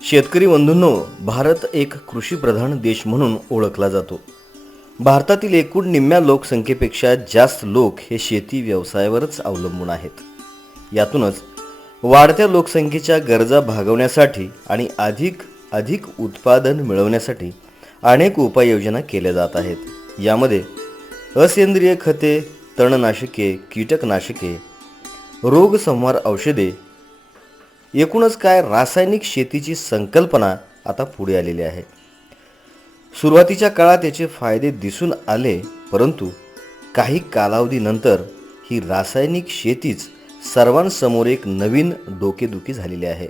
शेतकरी बंधूंनो, भारत एक कृषीप्रधान देश म्हणून ओळखला जातो. भारतातील एकूण निम्म्या लोकसंख्येपेक्षा जास्त लोक हे शेती व्यवसायावरच अवलंबून आहेत. यातूनच वाढत्या लोकसंख्येच्या गरजा भागवण्यासाठी आणि अधिक उत्पादन मिळवण्यासाठी अनेक उपाययोजना केल्या जात आहेत. यामध्ये असेंद्रिय खते, तणनाशके, कीटकनाशके, रोगसंहार औषधे, एकूणच काय रासायनिक शेतीची संकल्पना आता पुढे आलेली आहे. सुरुवातीच्या काळात याचे फायदे दिसून आले, परंतु काही कालावधीनंतर ही रासायनिक शेतीच सर्वांसमोर एक नवीन डोकेदुखी झालेली आहे.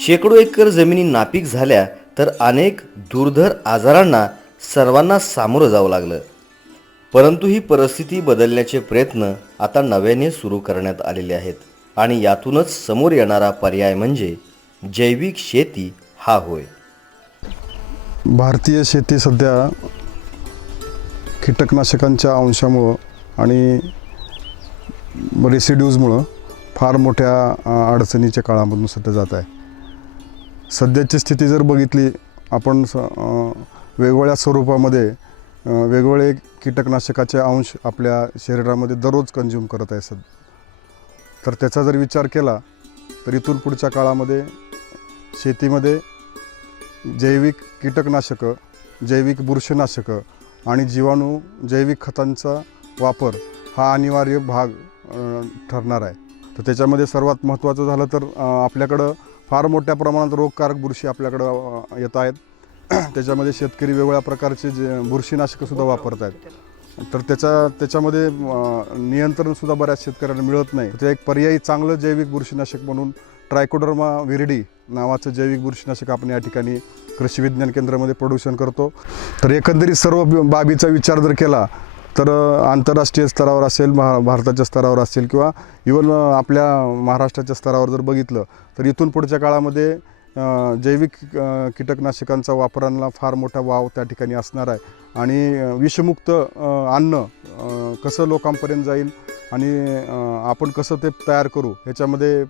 शेकडो एकर जमिनी नापीक झाल्या, तर अनेक दुर्धर आजारांना सर्वांना सामोरं जावं लागलं. परंतु ही परिस्थिती बदलण्याचे प्रयत्न आता नव्याने सुरू करण्यात आलेले आहेत आणि यातूनच समोर येणारा पर्याय म्हणजे जैविक शेती हा होय. भारतीय शेती सध्या कीटकनाशकांच्या अंशामुळं आणि रेसिड्यूजमुळं फार मोठ्या अडचणीच्या काळामधून सध्या जात आहे. सध्याची स्थिती जर बघितली आपण वेगवेगळ्या स्वरूपामध्ये वेगवेगळे कीटकनाशकाचे अंश आपल्या शरीरामध्ये दररोज कंझ्युम करत आहे. तर त्याचा जर विचार केला तर इथून पुढच्या काळामध्ये शेतीमध्ये जैविक कीटकनाशकं, जैविक बुरशीनाशकं आणि जैविक खतांचा वापर हा अनिवार्य भाग ठरणार आहे. तर त्याच्यामध्ये सर्वात महत्त्वाचं झालं तर आपल्याकडं फार मोठ्या प्रमाणात रोगकारक बुरशी आपल्याकडं येत आहेत. त्याच्यामध्ये शेतकरी वेगवेगळ्या प्रकारचे बुरशीनाशकंसुद्धा वापरत आहेत. तर त्याच्यामध्ये नियंत्रणसुद्धा बऱ्याच शेतकऱ्यांना मिळत नाही. तर एक पर्यायी चांगलं जैविक बुरशीनाशक म्हणून ट्रायकोडर्मा विरिडी नावाचं जैविक बुरशीनाशक आपण या ठिकाणी कृषी विज्ञान केंद्रामध्ये प्रोडक्शन करतो. तर एकंदरीत सर्व बाबीचा विचार जर केला तर आंतरराष्ट्रीय स्तरावर असेल, भारताच्या स्तरावर असेल किंवा इवन आपल्या महाराष्ट्राच्या स्तरावर जर बघितलं तर इथून पुढच्या काळामध्ये जैविक कीटकनाशकांचा वापरांना फार मोठा वाव त्या ठिकाणी असणार आहे. आणि विषमुक्त अन्न कसं लोकांपर्यंत जाईल आणि आपण कसं ते तयार करू ह्याच्यामध्ये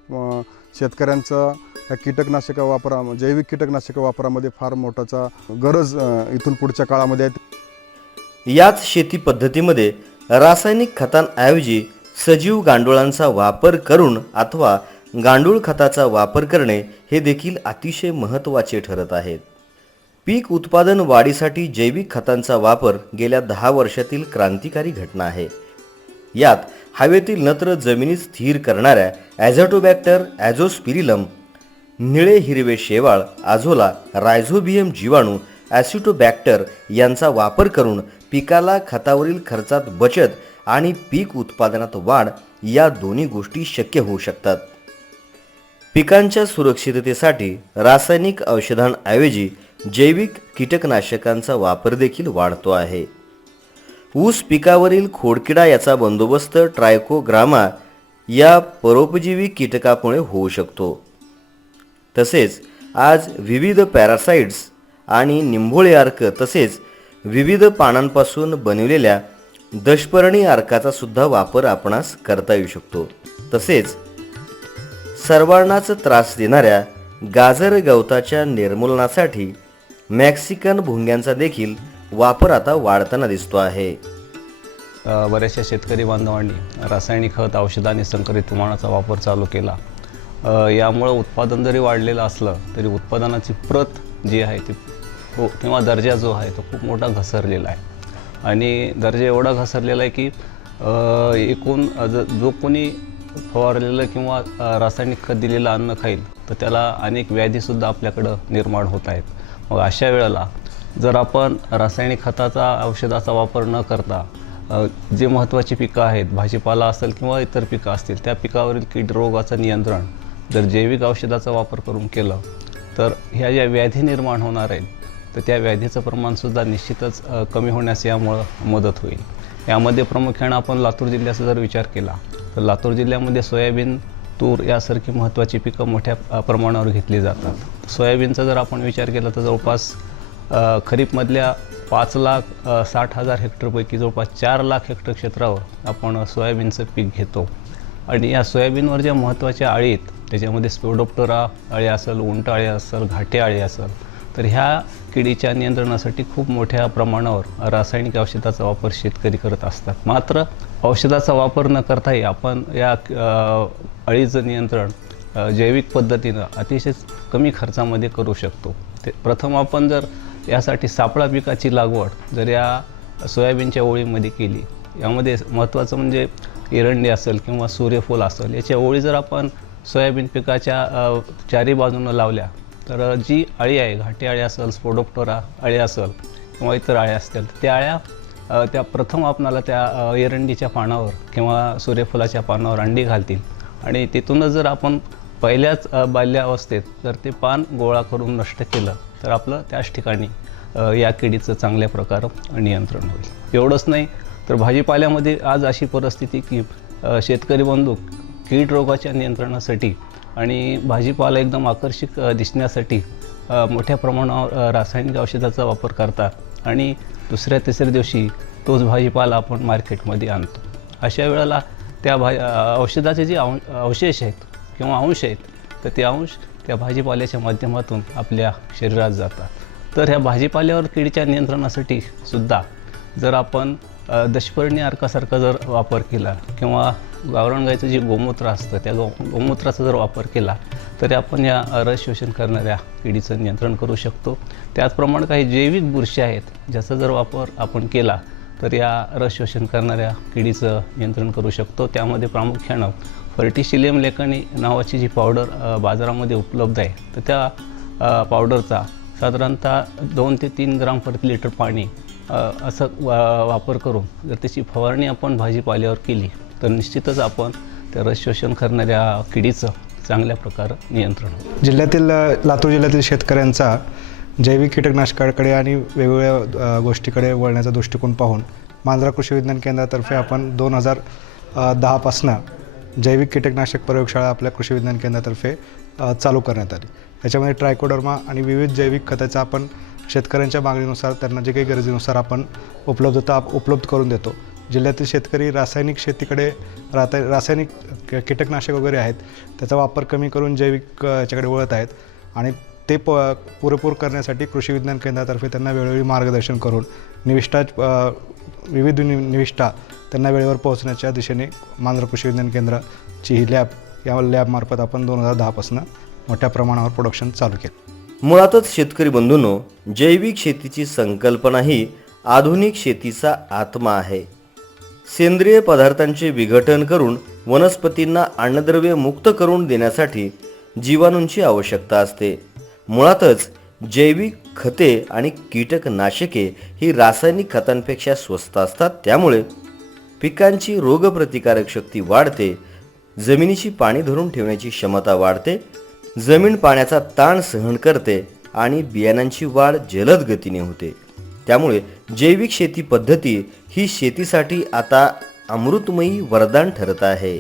शेतकऱ्यांचा जैविक कीटकनाशक वापरामध्ये फार मोठाचा गरज इथून पुढच्या काळामध्ये आहे. याच शेती पद्धतीमध्ये रासायनिक खतांऐवजी सजीव गांडुळांचा वापर करून अथवा गांडूळ खताचा वापर करणे हे देखील अतिशय महत्त्वाचे ठरत आहेत. पीक उत्पादन वाढीसाठी जैविक खतांचा वापर गेल्या 10 वर्षातील क्रांतिकारी घटना आहे. यात हवेतील नत्र जमिनीत स्थिर करणाऱ्या ॲझोटोबॅक्टर, ॲझोस्पिरिलम, निळे हिरवे शेवाळ, आझोला, रायझोबियम जीवाणू, ॲसिटोबॅक्टर यांचा वापर करून पिकाला खतावरील खर्चात बचत आणि पीक उत्पादनात वाढ या दोन्ही गोष्टी शक्य होऊ शकतात. पिकांच्या सुरक्षिततेसाठी रासायनिक औषधांऐवजी जैविक कीटकनाशकांचा वापर देखील वाढतो आहे. ऊस पिकावरील खोडकिडा याचा बंदोबस्त ट्रायकोग्रामा या परोपजीवी कीटकामुळे होऊ शकतो. तसेच आज विविध पॅरासाइट्स आणि निंभोळे अर्क तसेच विविध पानांपासून बनवलेल्या दशपर्णी अर्काचा सुद्धा वापर आपणास करता येऊ शकतो. तसेच सर्वांनाच त्रास देणाऱ्या गाजर गवताच्या निर्मूलनासाठी मेक्सिकन भुंग्यांचा देखील वापर आता वाढताना दिसतो आहे. बऱ्याचशा शेतकरी बांधवांनी रासायनिक खत, औषध आणि संकरित प्रमाणाचा वापर चालू केला. यामुळं उत्पादन जरी वाढलेलं असलं तरी उत्पादनाची प्रत जी आहे ती किंवा दर्जा जो आहे तो खूप मोठा घसरलेला आहे. आणि दर्जा एवढा घसरलेला आहे की एकूण जो कोणी फवारलेलं किंवा रासायनिक खत दिलेलं अन्न खाईल तर त्याला अनेक व्याधीसुद्धा आपल्याकडं निर्माण होत आहेत. मग अशा वेळेला जर आपण रासायनिक खताचा, औषधाचा वापर न करता जे महत्त्वाची पिकं आहेत, भाजीपाला असेल किंवा इतर पिकं असतील, त्या पिकावरील कीड रोगाचं नियंत्रण जर जैविक औषधाचा वापर करून केलं तर ह्या ज्या व्याधी निर्माण होणार आहेत तर त्या व्याधीचं प्रमाणसुद्धा निश्चितच कमी होण्यास यामुळं मदत होईल. यामध्ये प्रामुख्यानं आपण लातूर जिल्ह्याचा जर विचार केला तर लातूर जिल्ह्यामध्ये सोयाबीन, तूर यासारखी महत्त्वाची पिकं मोठ्या प्रमाणावर घेतली जातात. सोयाबीनचा जर आपण विचार केला तर जवळपास खरीपमधल्या 5,60,000 हेक्टरपैकी जवळपास 4,00,000 हेक्टर क्षेत्रावर आपण सोयाबीनचं पीक घेतो. आणि या सोयाबीनवर ज्या महत्त्वाच्या अळीत त्याच्यामध्ये स्पोडोप्टेरा अळी असेल, उंटअळी असेल, घाटे अळी असेल, तर ह्या किडीच्या नियंत्रणासाठी खूप मोठ्या प्रमाणावर रासायनिक औषधाचा वापर शेतकरी करत असतात. मात्र औषधाचा वापर न करताही आपण या अळीचं नियंत्रण जैविक पद्धतीनं अतिशय कमी खर्चामध्ये करू शकतो. ते प्रथम आपण जर यासाठी सापळा पिकाची लागवड जर या सोयाबीनच्या ओळीमध्ये केली, यामध्ये महत्त्वाचं म्हणजे एरंडी असेल किंवा सूर्यफूल असेल, याच्या ओळी जर आपण सोयाबीन पिकाच्या चारी बाजूनं लावल्या तर जी अळी आहे, घाटे अळी असेल, स्पोडोप्टेरा अळी असेल किंवा इतर अळ्या असतील, त्या अळ्या त्या प्रथम आपणाला त्या एरंडीच्या पानावर किंवा सूर्यफुलाच्या पानावर अंडी घालतील आणि तिथूनच जर आपण पहिल्याच बाल्यावस्थेत जर ते पान गोळा करून नष्ट केलं तर आपलं त्याच ठिकाणी या किडीचं चांगल्या प्रकारे नियंत्रण होईल. एवढंच नाही तर भाजीपाल्यामध्ये आज अशी परिस्थिती की शेतकरी बंधू कीड रोगाच्या नियंत्रणासाठी आणि भाजीपाला एकदम आकर्षक दिसण्यासाठी मोठ्या प्रमाणावर रासायनिक औषधाचा वापर करतात आणि दुसऱ्या तिसऱ्या दिवशी तोच भाजीपाला आपण मार्केटमध्ये आणतो. अशा वेळेला त्या औषधाचे जे अवशेष आहेत किंवा अंश आहेत, तर ते अंश त्या भाजीपाल्याच्या माध्यमातून आपल्या शरीरात जातात. तर ह्या भाजीपाल्यावर किडीच्या नियंत्रणासाठी सुद्धा जर आपण दशपर्णी अर्कासारखा जर वापर केला किंवा गावरान गाईचं जे गोमूत्र असतं त्या गोमूत्राचा जर वापर केला तर आपण या रस शोषण करणाऱ्या किडीचं नियंत्रण करू शकतो. त्याचप्रमाणे काही जैविक बुरशी आहेत, ज्याचा जर वापर आपण केला तर या रस शोषण करणाऱ्या किडीचं नियंत्रण करू शकतो. त्यामध्ये प्रामुख्यानं फर्टिशिलियम लेकानी नावाची जी पावडर बाजारामध्ये उपलब्ध आहे, तर त्या पावडरचा साधारणतः 2 ते 3 ग्राम प्रति लिटर पाणी असं वापर करून जर त्याची फवारणी आपण भाजीपाल्यावर केली तर निश्चितच आपण त्या रस शोषण करणाऱ्या किडीचं चांगल्या प्रकारे नियंत्रण होईल. जिल्ह्यातील लातूर जिल्ह्यातील शेतकऱ्यांचा जैविक कीटकनाशकाकडे आणि वेगवेगळ्या गोष्टीकडे वळण्याचा दृष्टिकोन पाहून मांजरा कृषी विज्ञान केंद्रातर्फे आपण 2010पासनं जैविक कीटकनाशक प्रयोगशाळा आपल्या कृषी विज्ञान केंद्रातर्फे चालू करण्यात आली. याच्यामध्ये ट्रायकोडर्मा आणि विविध जैविक खताचा आपण शेतकऱ्यांच्या मागणीनुसार त्यांना जे काही गरजेनुसार आपण उपलब्ध करून देतो. जिल्ह्यातील शेतकरी रासायनिक शेतीकडे रासायनिक कीटकनाशक वगैरे आहेत त्याचा वापर कमी करून जैविक याच्याकडे वळत आहेत आणि ते पुरेपूर करण्यासाठी कृषी विज्ञान केंद्रातर्फे त्यांना वेळोवेळी मार्गदर्शन करून विविध निविष्ठा त्यांना वेळेवर पोहोचण्याच्या दिशेने मांजरा कृषी विज्ञान केंद्राची ही या लॅबमार्फत आपण 2010पासून मोठ्या प्रमाणावर प्रोडक्शन चालू केलं. मुळातच शेतकरी बंधूंनो, जैविक शेतीची संकल्पना ही आधुनिक शेतीचा आत्मा आहे. सेंद्रिय पदार्थांचे विघटन करून वनस्पतींना अन्नद्रव्य मुक्त करून देण्यासाठी जीवाणूंची आवश्यकता असते. मुळातच जैविक खते आणि कीटकनाशके ही रासायनिक खतांपेक्षा स्वस्त असतात. त्यामुळे पिकांची रोगप्रतिकारक शक्ती वाढते, जमिनीची पाणी धरून ठेवण्याची क्षमता वाढते, जमीन पाण्याचा ताण सहन करते आणि बियाणांची वाढ जलद गतीने होते. त्यामुळे जैविक शेती पद्धती ही शेतीसाठी आता अमृतमयी वरदान ठरत आहे.